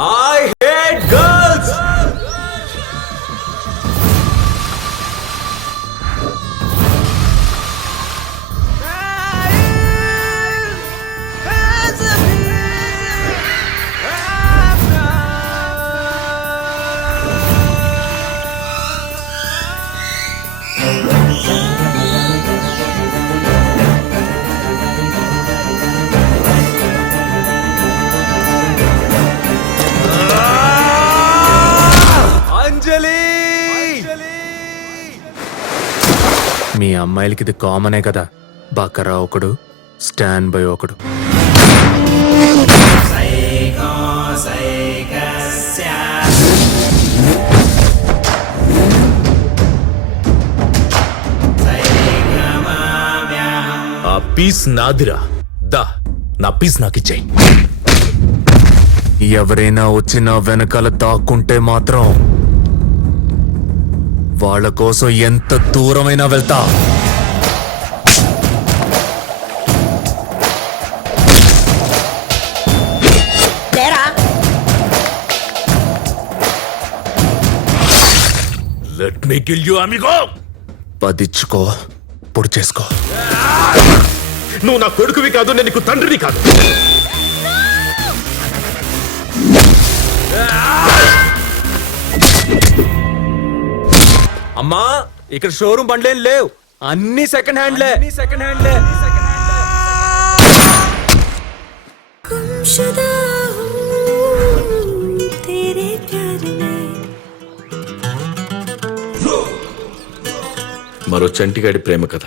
I hate girls. మీ అమ్మాయిలకి ఇది కామనే కదా, బకరా ఒకడు, స్టాండ్ బై ఒకడు. ఆ పీస్ నాదిరా, దా నా పీస్ నాకిచ్చేయి. ఎవరైనా వచ్చిన వెనకాల దాక్కుంటే మాత్రం వాళ్ళ కోసం ఎంత దూరమైనా వెళ్తా. Let me kill you amigo. పదిచ్చుకో, పొడి చేసుకో. నువ్వు నా కొడుకువి కాదు, నేను నీకు తండ్రిని కాదు. అమ్మా, ఇక్కడ షోరూమ్ బండ్లేం లేవు, అన్ని సెకండ్ హ్యాండ్లే. మరో చంటిగాడి ప్రేమ కథ.